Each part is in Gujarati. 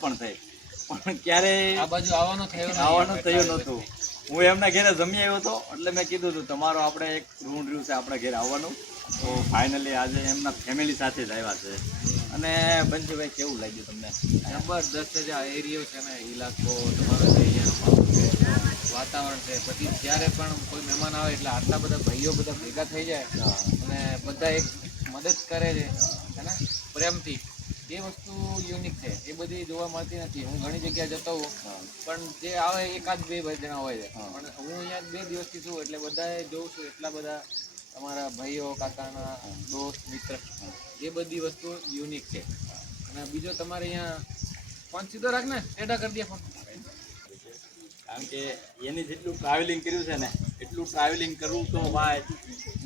પણ થઈ પણ ક્યારે આ બાજુ આવવાનું થયું નહોતું. હું એમના ઘરે જમી આવ્યો હતો એટલે મેં કીધું હતું તમારો આપણે એક રૂમ રહ્યું છે આપણા ઘરે આવવાનું. તો ફાઇનલી આજે એમના ફેમિલી સાથે જ આવ્યા છે. અને બંસીભાઈ કેવું લાગ્યું તમને? જબરદસ્ત છે આ એરિયો છે ને, ઇલાકો તમારો છે, અહીંયાનું વાતાવરણ છે. પછી જ્યારે પણ કોઈ મહેમાન આવે એટલે આટલા બધા ભાઈઓ બધા ભેગા થઈ જાય અને બધા એક મદદ કરે છે અને પ્રેમથી, એ વસ્તુ યુનિક છે. એ બધી જોવા મળતી નથી. હું ઘણી જગ્યાએ જતો હોઉં પણ જે આવે એકાદ બે જણા હોય છે, પણ હું અહીંયા 2 દિવસથી છું એટલે બધાએ જોઉં છું એટલા બધા તમારા ભાઈઓ, કાકાના દોસ્ત, મિત્ર, એ બધી વસ્તુ યુનિક છે. અને બીજો તમારે અહીંયા ફોન સીધો રાખ ને, ટેડા કરી દે ફોન. કારણ કે એની જેટલું ટ્રાવેલિંગ કર્યું છે ને એટલું ટ્રાવેલિંગ કરવું તો ભાઈ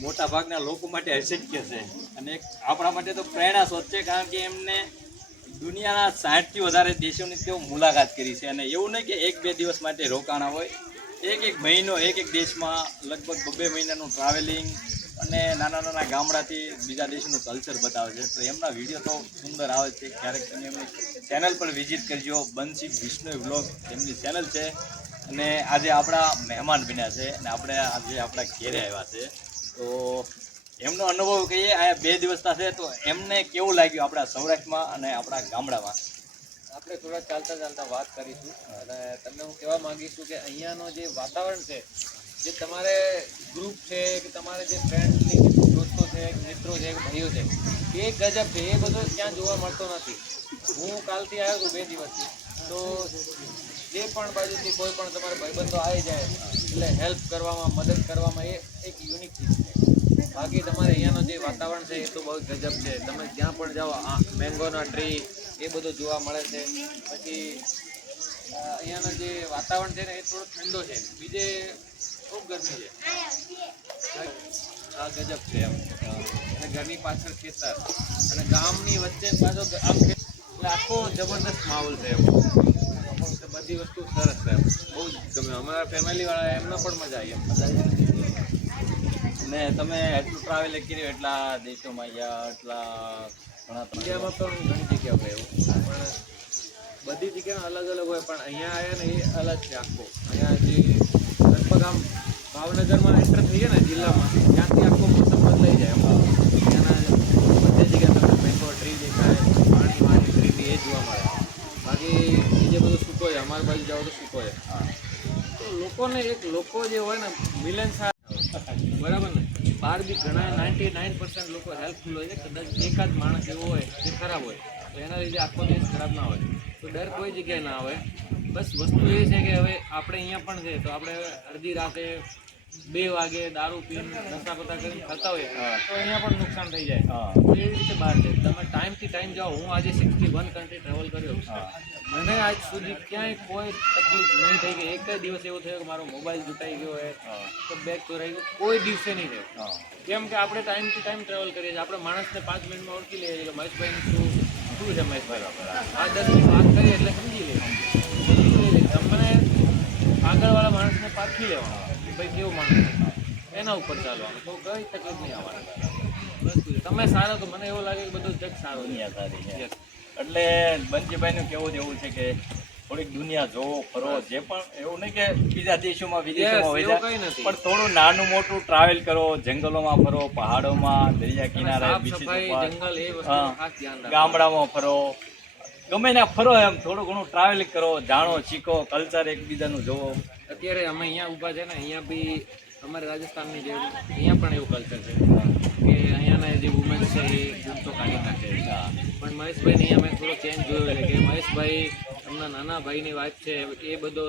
મોટા ભાગના લોકો માટે અશક્ય છે અને એક આપણા માટે તો પ્રેરણા સ્ત્રોત છે. કારણ કે એમને દુનિયાના 60થી વધારે દેશોની તેઓ મુલાકાત કરી છે. અને એવું નહીં કે 1-2 દિવસ માટે રોકાણા હોય, એક મહિનો એક દેશમાં લગભગ 2 મહિનાનું ટ્રાવેલિંગ અને નાના ગામડાથી બીજા દેશનું કલ્ચર બતાવે છે. તો એમના વિડીયો તો સુંદર આવે છે. ક્યારેક તમે એમની ચેનલ પર વિઝિટ કરજો. બંસી બિશ્નોઈ વ્લોગ એમની ચેનલ છે. અને આજે આપણા મહેમાન બન્યા છે અને આપણે આજે આપણા ઘેરે આવ્યા છે. તો એમનો અનુભવ કહીએ, અહીંયા 2 દિવસ થશે તો એમને કેવું લાગ્યું આપણા સૌરાષ્ટ્રમાં અને આપણા ગામડામાં. આપણે થોડા ચાલતા વાત કરીશું અને તમને હું કહેવા માંગીશું કે અહીંયાનો જે વાતાવરણ છે, જે તમારે ગ્રુપ છે કે તમારે જે ફ્રેન્ડની દોસ્તો છે, મિત્રો છે, ભાઈઓ છે, એ ગજબ છે. એ બધો ક્યાં જોવા મળતો નથી. હું કાલથી આવ્યો છું 2 દિવસથી, તો જે પણ બાજુથી કોઈ પણ તમારા ભાઈબંધો આવી જાય એટલે હેલ્પ કરવામાં, મદદ કરવામાં, એ એક યુનિક ચીજ છે. બાકી તમારે અહીંયાનો જે વાતાવરણ છે એ તો બહુ ગજબ છે. તમે જ્યાં પણ જાઓ મેંગોના ટ્રી એ બધું જોવા મળે છે. પછી અહીંયાનો જે વાતાવરણ છે ને એ થોડો ઠંડો છે, બીજે ખૂબ ગરમી છે. આ ગજબ છે એમ. અને ઘરની પાછળ ખેતર અને ગામની વચ્ચે પાછો આમ એટલે આખો જબરદસ્ત માહોલ છે એમ. બધી વસ્તુ સરસ છે એમ. બહુ જ ગમે. અમારા ફેમિલીવાળા એમને પણ મજા આવી એમ. ને તમે એટલું ટ્રાવેલિંગ કર્યું, એટલા દેશોમાં ગયા, એટલા ઘણા ઇન્ડિયામાં પણ હું ઘણી જગ્યાઓ ગયો પણ બધી જગ્યામાં અલગ અલગ હોય, પણ અહીંયા આવ્યા ને એ અલગ છે આખો. અહીંયા જે લગભગ આમ ભાવનગરમાં એન્ટર થઈએ ને જિલ્લામાં, ત્યાંથી આખો મોસમ બદલાઈ જાય. ત્યાંના બધી જગ્યાએ તમને મેંગો ટ્રી દેખાય, પાણી ટ્રી એ જોવા મળે. બાકી બીજે બધું સૂકો છે. અમારી બાજુ જાઓ તો સૂકો છે. તો લોકો જે હોય ને મિલનસાર, બરાબર ને, બહાર બી ઘણા 99% લોકો હેલ્પફુલ હોય છે. કદાચ એકાદ માણસ એવો હોય જે ખરાબ હોય તો એના લીધે આખો દેશ ખરાબ ના હોય. તો ડર કોઈ જગ્યાએ ના આવે. બસ વસ્તુ એ છે કે હવે આપણે અહીંયા પણ છે તો આપણે અડધી રાતે 2 વાગે દારૂ પીને નશા કરીને ખાતા હોય તો અહીંયા પણ નુકસાન થઈ જાય. તો એવી રીતે બહાર છે. તમે ટાઈમથી ટાઈમ જાઓ. હું આજે 61 કન્ટ્રી ટ્રાવેલ કર્યો. મને આજ સુધી ક્યાંય કોઈ તકલીફ નહીં થઈ કે એક જ દિવસ એવો થયો કે મારો મોબાઈલ લૂંટાઈ ગયો હોય તો બેગ ચોરાઈ ગયો. કોઈ દિવસે નહીં થયો. કેમ કે આપણે ટાઈમથી ટાઈમ ટ્રાવેલ કરીએ છીએ. આપણે માણસને 5 મિનિટમાં ઓળખી લઈએ કે મહેશભાઈનું શું છે. મહેશભાઈ આ 10 મિનિટ વાત કરીએ એટલે સમજી લઈએ. તમને આગળવાળા માણસને પારખી લેવાનો કે ભાઈ કેવું માણસ, એના ઉપર ચાલવાનું. તો કઈ તકલીફ નહીં આવવાની. તમે સારો તો મને એવું લાગે કે બધું જગ સારો સારી છે. એટલે બંસીભાઈનું કહેવું જ એવું છે કે થોડીક દુનિયા જોવો, ફરો. જે પણ એવું નહીં કે બીજા દેશોમાં વિદેશોમાં હોય જાય, પણ થોડું નાનું મોટું ટ્રાવેલ કરો. જંગલોમાં ફરો, પહાડોમાં, દરિયા કિનારે, ગામડામાં ફરો, ગમે ત્યાં ફરો. એમ થોડું ઘણું ટ્રાવેલિંગ કરો, જાણો, શીખો, કલ્ચર એકબીજાનું જોવો. અત્યારે અમે અહીંયા ઊભા છે ને, અહીંયા બી અમારે રાજસ્થાનની જેમ અહીંયા પણ એવું કલ્ચર છે કે અહીંયાના જે વુમેન્સ છે એ જૂતો કાઢી નાખે. પણ મહેશભાઈને અહીંયા મેં થોડો ચેન્જ જોયો છે કે મહેશભાઈ એમના નાના ભાઈની વાઈફ છે એ બધો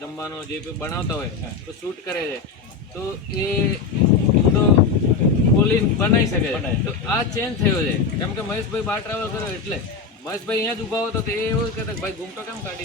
જમવાનો જે બનાવતા હોય તો શૂટ કરે છે, તો એ તો બોલીને બનાવી શકે છે. તો આ ચેન્જ થયો છે કેમ કે મહેશભાઈ બહાર ટ્રાવેલ કર્યો એટલે. મહેશભાઈ અહીંયા જ ઊભા હતો તો એ એવું કહેતા કે ભાઈ ઘૂમતો કેમ કાઢી